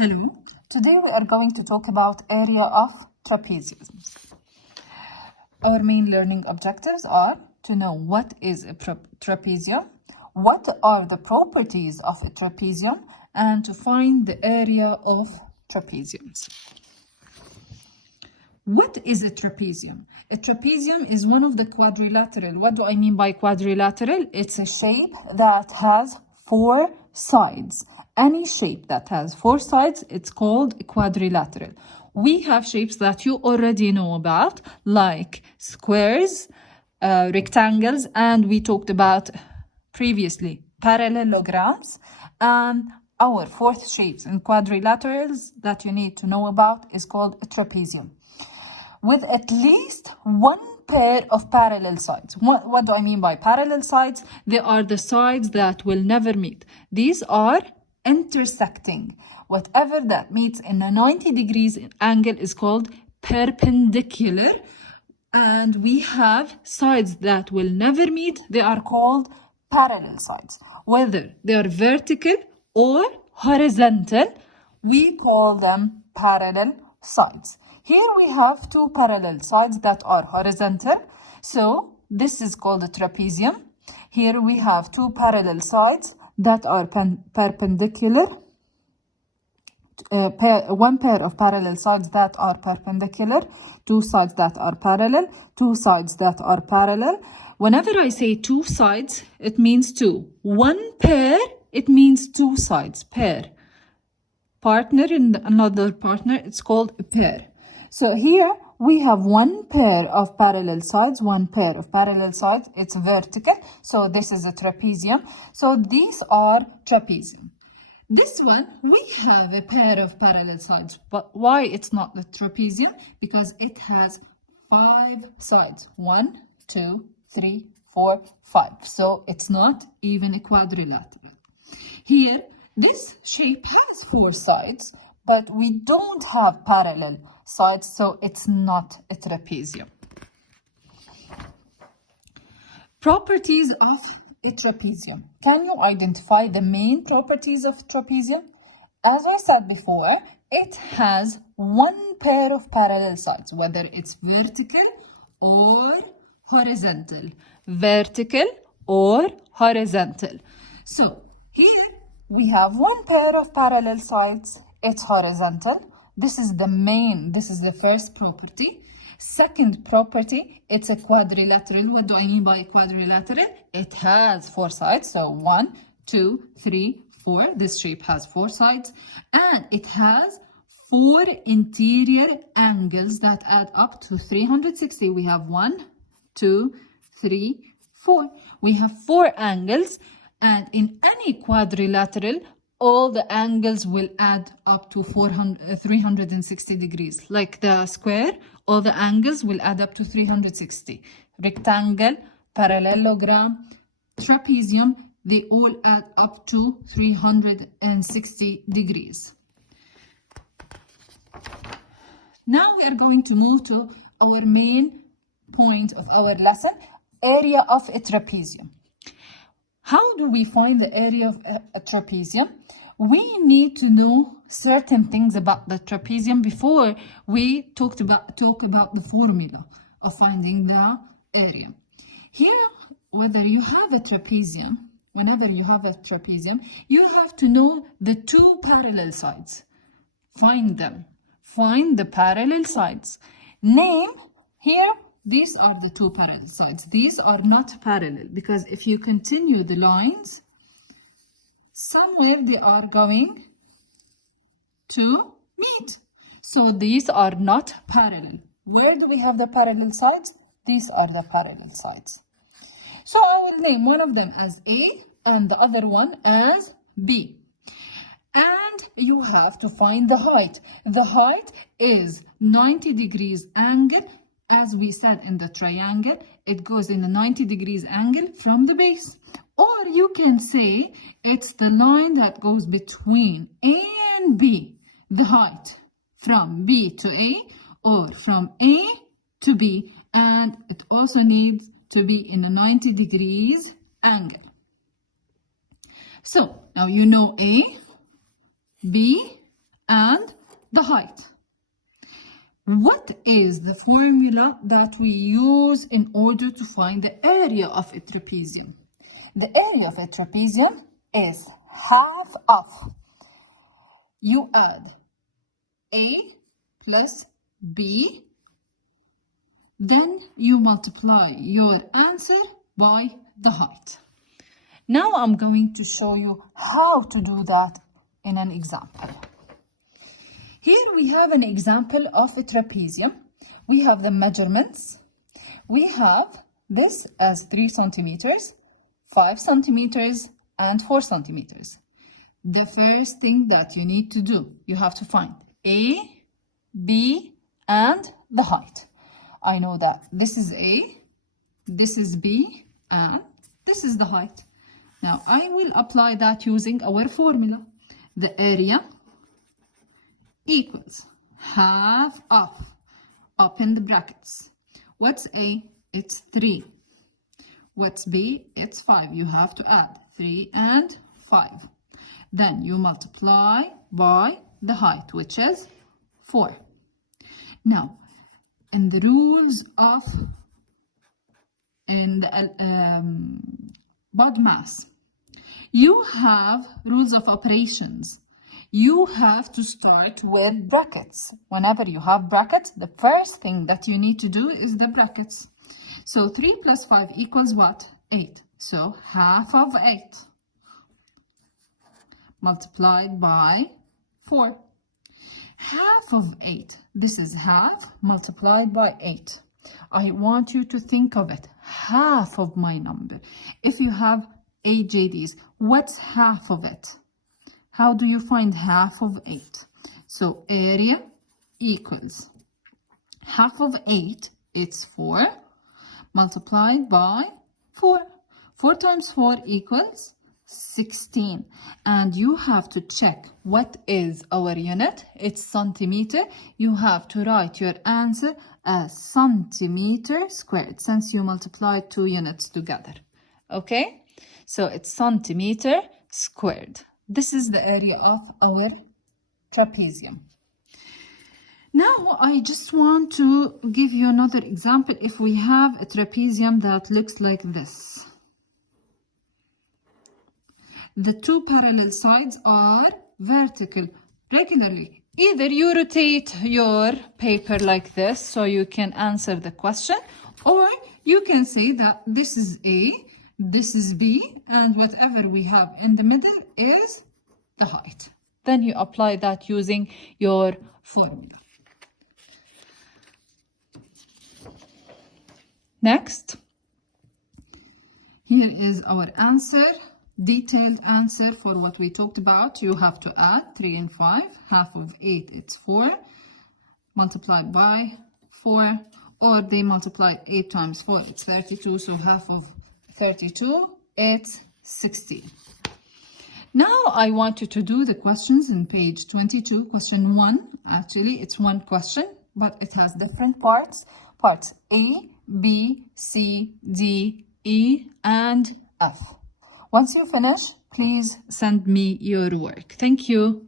Hello, today we are going to talk about area of trapeziums. Our main learning objectives are to know what is a trapezium, what are the properties of a trapezium, and to find the area of trapeziums. What is a trapezium? A trapezium is one of the quadrilateral. What do I mean by quadrilateral? It's a shape that has four sides. Any shape that has four sides, it's called quadrilateral. We have shapes that you already know about, like squares, rectangles, and we talked about previously parallelograms. And our fourth shapes in quadrilaterals that you need to know about is called a trapezium, with at least one pair of parallel sides. What do I mean by parallel sides? They are the sides that will never meet. These are intersecting. Whatever that meets in a 90 degrees angle is called perpendicular. And we have sides that will never meet. They are called parallel sides. Whether they are vertical or horizontal, we call them parallel sides. Here we have two parallel sides that are horizontal. So this is called a trapezium. Here we have two parallel sides that are perpendicular. One pair of parallel sides that are perpendicular, two sides that are parallel, two sides that are parallel. Whenever I say two sides, it means two. One pair, it means two sides. Pair. Partner and another partner, it's called a pair. So here we have one pair of parallel sides, it's vertical. So this is a trapezium. So these are trapezium. This one, we have a pair of parallel sides. But why it's not the trapezium? Because it has 5 sides. 1, 2, 3, 4, 5. So it's not even a quadrilateral. Here, this shape has 4 sides, but we don't have parallel sides, so it's not a trapezium. Properties of a trapezium. Can you identify the main properties of trapezium? As I said before, it has one pair of parallel sides, whether it's vertical or horizontal. Vertical or horizontal. So here we have one pair of parallel sides, it's horizontal. This is the first property. Second property, it's a quadrilateral. What do I mean by quadrilateral? It has 4 sides. So 1, 2, 3, 4. This shape has 4 sides. And it has 4 interior angles that add up to 360. We have 1, 2, 3, 4. We have 4 angles. And in any quadrilateral, all the angles will add up to 360 degrees. Like the square, all the angles will add up to 360. Rectangle, parallelogram, trapezium, they all add up to 360 degrees. Now we are going to move to our main point of our lesson, area of a trapezium. How do we find the area of a trapezium? We need to know certain things about the trapezium before we talk about the formula of finding the area. Here, whenever you have a trapezium, you have to know the 2 parallel sides. Find them. Find the parallel sides. Name here. These are the 2 parallel sides. These are not parallel because if you continue the lines, somewhere they are going to meet. So these are not parallel. Where do we have the parallel sides? These are the parallel sides. So I will name one of them as A and the other one as B. And you have to find the height. The height is 90 degrees angle. As we said in the triangle, it goes in a 90 degrees angle from the base. Or you can say it's the line that goes between A and B, the height from B to A or from A to B. And it also needs to be in a 90 degrees angle. So now you know A, B, What is the formula that we use in order to find the area of a trapezium? The area of a trapezium is half of, you add A plus B, then you multiply your answer by the height. Now I'm going to show you how to do that in an example. Here we have an example of a trapezium. We have the measurements. We have this as 3 centimeters, 5 centimeters, and 4 centimeters. The first thing that you need to do, you have to find A, B, and the height. I know that this is A, this is B, and this is the height. Now I will apply that using our formula. The area equals half of, open the brackets. What's A? It's 3. What's B? It's 5. You have to add 3 and 5. Then you multiply by the height, which is 4. Now, in the rules of body mass, you have rules of operations. You have to start with brackets. Whenever you have brackets, the first thing that you need to do is the brackets. So 3 plus 5 equals what? 8. So half of 8 multiplied by 4. Half of 8, this is half multiplied by 8. I want you to think of it, half of my number. If you have 8 JDs, what's half of it? How do you find half of 8? So area equals half of 8, it's 4, multiplied by 4. 4 times 4 equals 16. And you have to check what is our unit. It's centimeter. You have to write your answer as centimeter squared since you multiplied 2 units together. Okay? So it's centimeter squared. This is the area of our trapezium. Now, I just want to give you another example. If we have a trapezium that looks like this. The 2 parallel sides are vertical regularly. Either you rotate your paper like this so you can answer the question, or you can say that this is A, this is B, and whatever we have in the middle is the height. Then you apply that using your formula. Next, here is our answer, detailed answer for what we talked about. You have to add 3 and 5, half of 8, it's 4, multiplied by 4, or they multiply 8 times 4, it's 32, so half of 32, it's 16. Now I want you to do the questions in page 22. Question 1, actually it's one question, but it has different parts. Parts A, B, C, D, E, and F. Once you finish, please send me your work. Thank you.